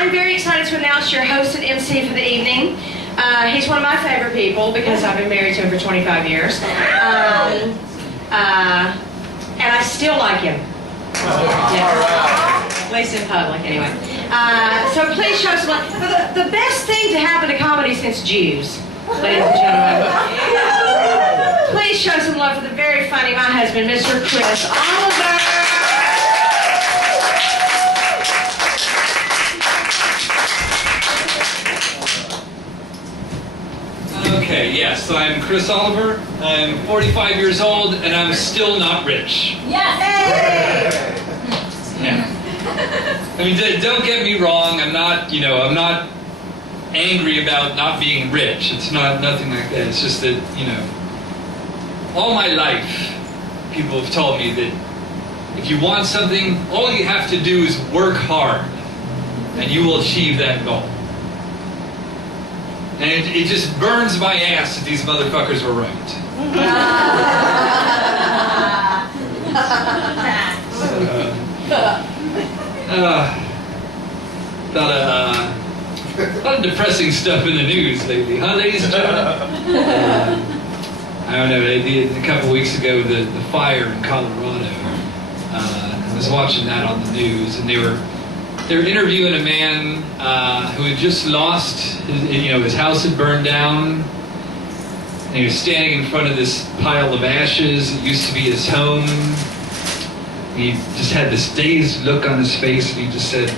I'm very excited to announce your host and MC for the evening. He's one of my favorite people because I've been married to him for 25 years. And I still like him. Yeah. At least in public, anyway. So please show some love. The best thing to happen to comedy since Jews, ladies and gentlemen. Please show some love for the very funny, my husband, Mr. Chris Oliver. Okay, yes, I'm Chris Oliver. I'm 45 years old, and I'm still not rich. Yes! Yeah. I mean, don't get me wrong. I'm not angry about not being rich. It's nothing like that. It's just that, all my life, people have told me that if you want something, all you have to do is work hard, and you will achieve that goal. And it just burns my ass that these motherfuckers were right. A lot of depressing stuff in the news lately, huh, ladies and gentlemen? I don't know, a couple weeks ago, the fire in Colorado, I was watching that on the news, and they were interviewing a man who had just lost, his house had burned down, and he was standing in front of this pile of ashes that used to be his home. He just had this dazed look on his face, and he just said,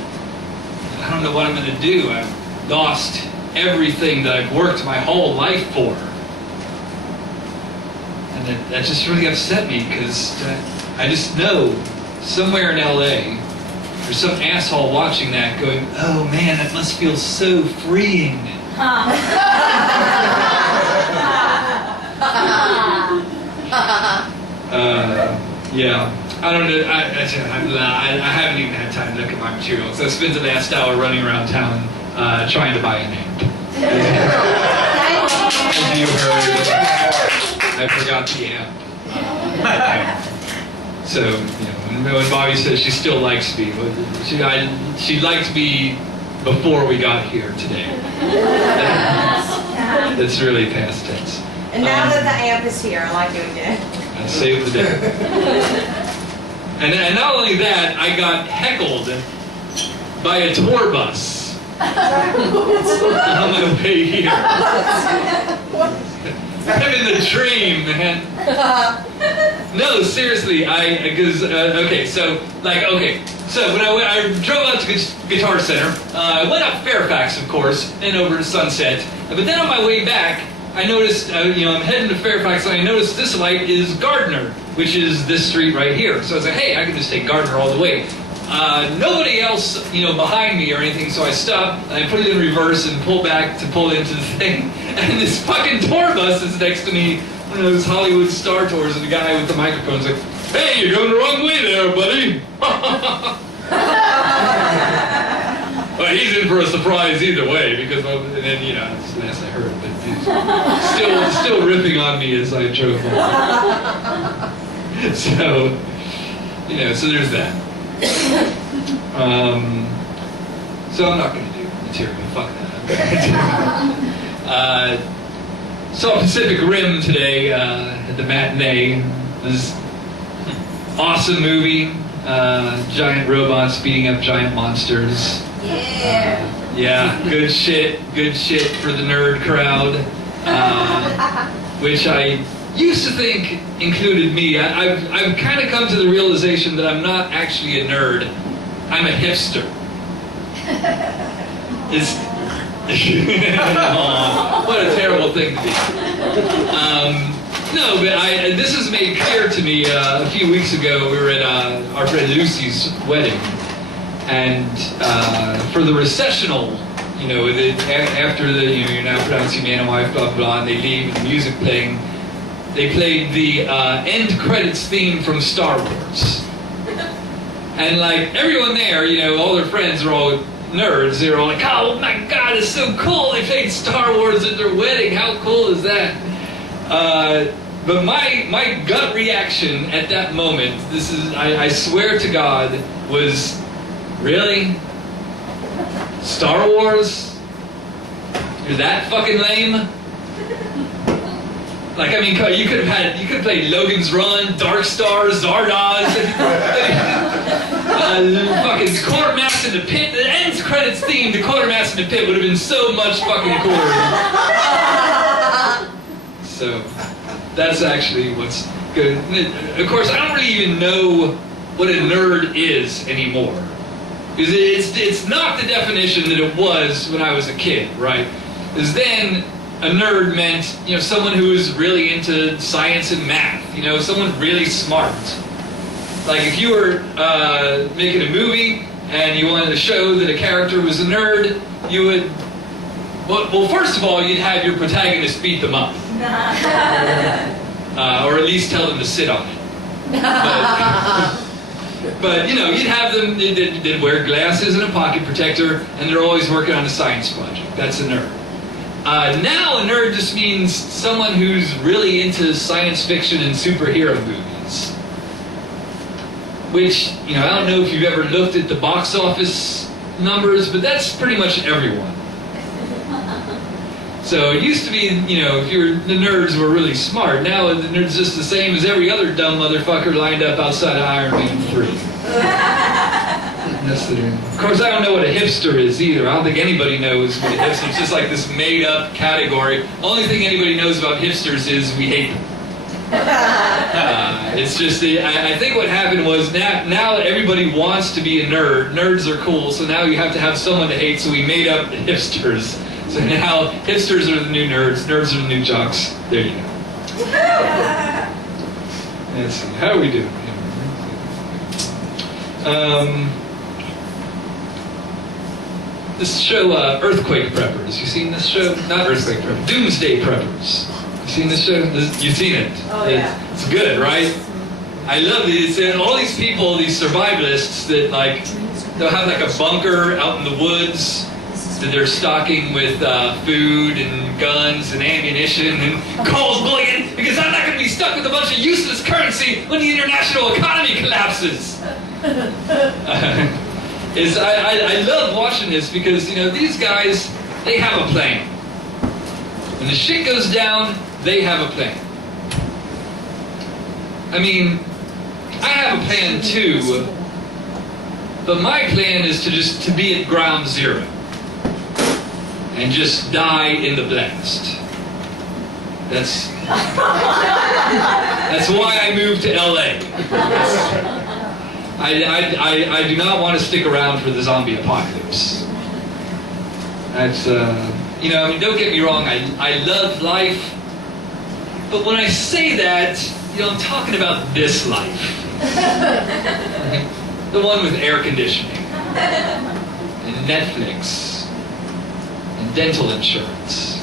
I don't know what I'm going to do. I've lost everything that I've worked my whole life for. And that just really upset me, because I just know somewhere in LA, there's some asshole watching that going, oh man, that must feel so freeing. Yeah, I don't know, I haven't even had time to look at my materials. I spent the last hour running around town trying to buy an amp. As you heard, I forgot the amp. So, when Bobby says she still likes me, she liked me before we got here today. That's really past tense. And now that the amp is here, I like you again. I saved the day. And not only that, I got heckled by a tour bus on my way here. I'm in the dream, man. No, seriously, so when I drove out to Guitar Center, I went up Fairfax, of course, and over to Sunset, but then on my way back, I noticed, I'm heading to Fairfax, and I noticed this light is Gardner, which is this street right here. So I was like, hey, I can just take Gardner all the way. Nobody else, behind me or anything, so I stopped, and I put it in reverse and pulled back to pull into the thing, and this fucking tour bus is next to me, one of those Hollywood Star Tours, and the guy with the microphone's like, hey, you're going the wrong way there, buddy. Well, he's in for a surprise either way, because, and then, that's the last I heard, but he's still ripping on me as I drove home. So, so there's that. So I'm not going to do material, fuck that. Saw Pacific Rim today at the matinee. It was awesome movie. Giant robots beating up giant monsters. Yeah, good shit for the nerd crowd, which I used to think included me. I've kind of come to the realization that I'm not actually a nerd. I'm a hipster. What a terrible thing to be. No, but this was made clear to me a few weeks ago. We were at our friend Lucy's wedding, and for the recessional, after you're now pronouncing man and wife, blah blah blah, and they leave and the music playing. They played the end credits theme from Star Wars. And like everyone there, all their friends are all nerds. They're all like, oh my god, it's so cool. They played Star Wars at their wedding. How cool is that? But my gut reaction at that moment, I swear to God, was, really? Star Wars? You're that fucking lame? Like, I mean, you could have played Logan's Run, Dark Stars, Zardoz, fucking Quartermass in the Pit. The end credits theme to Quartermass in the Pit would have been so much fucking cooler. So, that's actually what's good. Of course, I don't really even know what a nerd is anymore. Because it's not the definition that it was when I was a kid, right? Because then a nerd meant, you know, someone who was really into science and math, you know, someone really smart. Like if you were making a movie and you wanted to show that a character was a nerd, you would, well, first of all, you'd have your protagonist beat them up. Or at least tell them to sit on it. But you know, you'd have them, they'd wear glasses and a pocket protector, and they're always working on a science project. That's a nerd. Now a nerd just means someone who's really into science fiction and superhero movies. Which, you know, I don't know if you've ever looked at the box office numbers, but that's pretty much everyone. So it used to be, you know, if the nerds were really smart. Now the nerds just the same as every other dumb motherfucker lined up outside of Iron Man 3. That's the dream. Of course, I don't know what a hipster is either. I don't think anybody knows what a hipster is. It's just like this made-up category. Only thing anybody knows about hipsters is we hate them. It's just, I think what happened was now everybody wants to be a nerd. Nerds are cool, so now you have to have someone to hate, so we made up hipsters. So now hipsters are the new nerds, nerds are the new jocks. There you go. Let's see, how are we doing? This show, Earthquake Preppers. You seen this show? Not Earthquake Preppers, Doomsday Preppers. You seen this show? You've seen it? Oh, yeah. It's good, right? I love it. It's all these people, these survivalists that like, they'll have like a bunker out in the woods that they're stocking with food and guns and ammunition and coals bullion, because I'm not going to be stuck with a bunch of useless currency when the international economy collapses. I love watching this because, you know, these guys, they have a plan. When the shit goes down, they have a plan. I mean, I have a plan too, but my plan is to be at ground zero and just die in the blast. That's why I moved to LA. I do not want to stick around for the zombie apocalypse. That's, you know, I mean, don't get me wrong, I love life, but when I say that, you know, I'm talking about this life. The one with air conditioning, and Netflix, and dental insurance,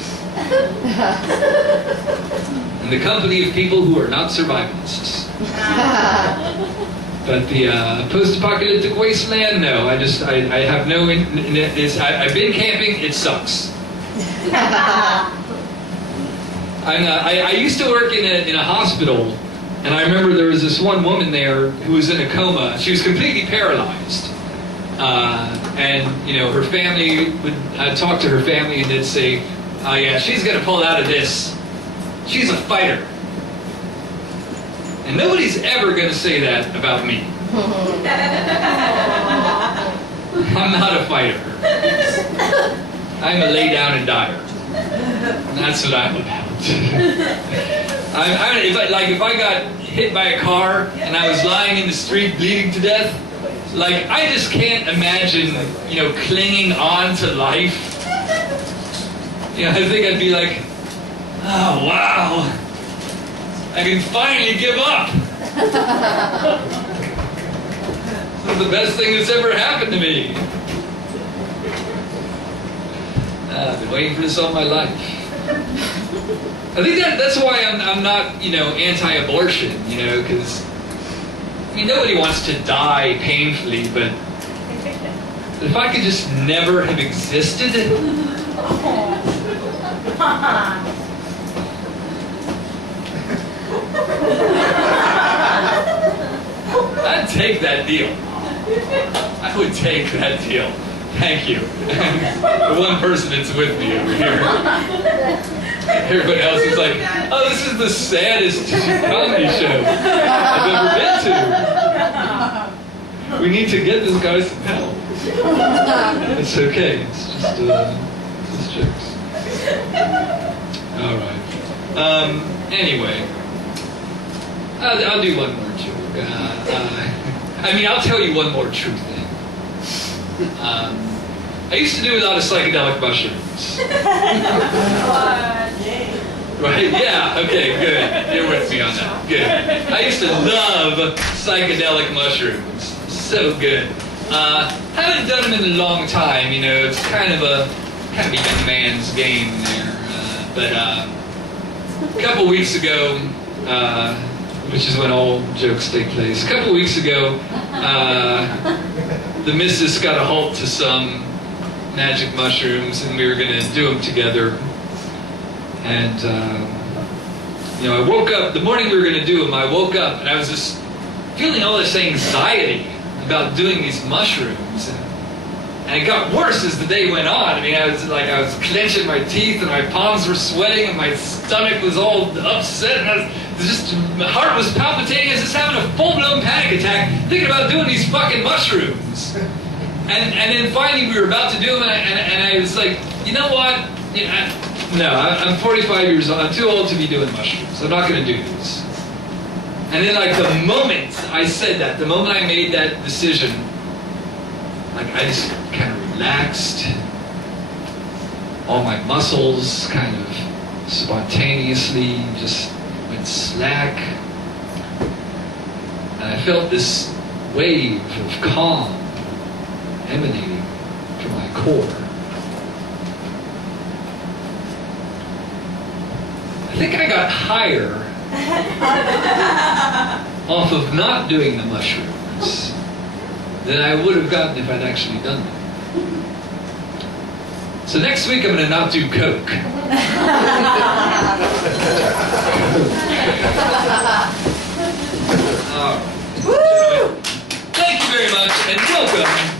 and the company of people who are not survivalists. But the post-apocalyptic wasteland, no. I have no. I've been camping. It sucks. I used to work in a hospital, and I remember there was this one woman there who was in a coma. She was completely paralyzed, and you know, her family would talk to her family, and they'd say, "Oh yeah, she's gonna pull out of this. She's a fighter." And nobody's ever going to say that about me. I'm not a fighter. I'm a lay down and dyer. And that's what I'm about. If I got hit by a car and I was lying in the street bleeding to death, like, I just can't imagine, you know, clinging on to life. You know, I think I'd be like, oh wow, I can finally give up. This is the best thing that's ever happened to me. I've been waiting for this all my life. I think that's why I'm not, you know, anti-abortion, you know, because, I mean, nobody wants to die painfully, but if I could just never have existed, I'd take that deal. I would take that deal. Thank you. The one person that's with me over here. Everybody else is like, oh, this is the saddest comedy show I've ever been to. We need to get this guy some help. It's okay. It's just jokes. All right. Anyway, I'll do one more joke. I'll tell you one more true thing. I used to do a lot of psychedelic mushrooms. Right? Yeah. Okay. Good. You're with me on that. Good. I used to love psychedelic mushrooms. So good. Haven't done them in a long time. You know, it's kind of a young man's game there. But a couple weeks ago, which is when all jokes take place. A couple weeks ago, the missus got a halt to some magic mushrooms, and we were going to do them together. And, I woke up, the morning we were going to do them, I woke up and I was just feeling all this anxiety about doing these mushrooms. And it got worse as the day went on. I mean, I was clenching my teeth and my palms were sweating and my stomach was all upset and my heart was palpitating. I was just having a full-blown panic attack thinking about doing these fucking mushrooms. And then finally we were about to do them and I was like, you know what? I'm 45 years old. I'm too old to be doing mushrooms. I'm not going to do this. And then the moment I said that, the moment I made that decision, I just kind of relaxed. All my muscles kind of spontaneously just went slack. And I felt this wave of calm emanating from my core. I think I got higher off of not doing the mushrooms than I would have gotten if I'd actually done them. So next week I'm going to not do coke. All right. Thank you very much and welcome